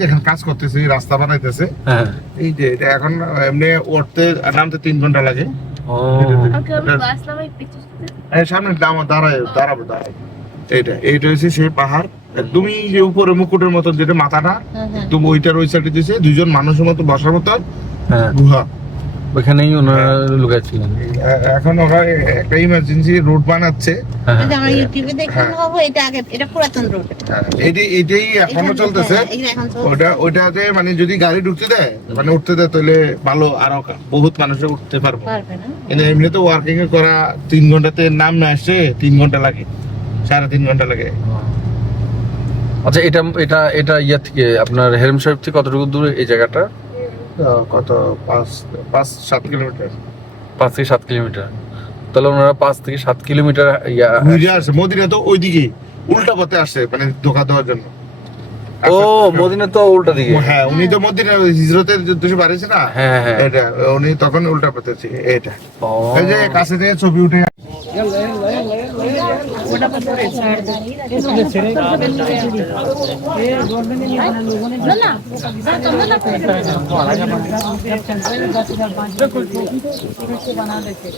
যেখানে কাজ করতেছে রাস্তা বানাইতেছে, হ্যাঁ এই যে এটা এখন এমনি উঠতে নামতে 3 ঘন্টা লাগে। ও সামনে দাঁড়াবো। এইটা হচ্ছে সেই পাহাড় একদমই যে উপরে মুকুটের মতো যেটা মাথাটা একদম ওইটার ওই সাইডে দিয়েছে, 2 জন মানুষের মতো বসার মতো হ্যাঁ গুহা। ওখানেই ওনারা লুকাচ্ছিলেন। এখন ওরা একটা ইমার্জেন্সি রোড বানাচ্ছে। হ্যাঁ এটা আমরা ইউটিউবে দেখলাম বাবু, এটা আগে এটা পুরাতন রোড। এটাই এখনো চলতেছে। ওইটাতে মানে যদি গাড়ি ঢুকতে দেয় মানে উঠতে দেয় তাহলে ভালো, আরো বহুত মানুষে উঠতে পারবে। কিন্তু এমনিতে ওয়ার্কিং এ করা 3 ঘন্টাতে নাম না আসছে 3 ঘন্টা লাগে, 3.5 ঘন্টা লাগে। আচ্ছা এটা এটা এটা ইয়া থেকে আপনার হেরম সাহেব থেকে কতটুকু দূরে এই জায়গাটা? কত 5-7 কিলোমিটার। 5 থেকে 7 কিলোমিটার। তাহলে ওনারা 5 থেকে 7 কিলোমিটার ইয়া ঘুরে আসে। মদিনা তো ওইদিকে উল্টা পথে আসে মানে ধোকা দেওয়ার জন্য। ও মদিনা তো উল্টা দিকে। হ্যাঁ উনি তো মদিনা হিজরতের উদ্দেশ্যে বাড়িছে না। হ্যাঁ হ্যাঁ এটা উনি তখন উল্টা পথে ছিল। এটা ও এই যে কাছে থেকে ছবি উঠে बना देते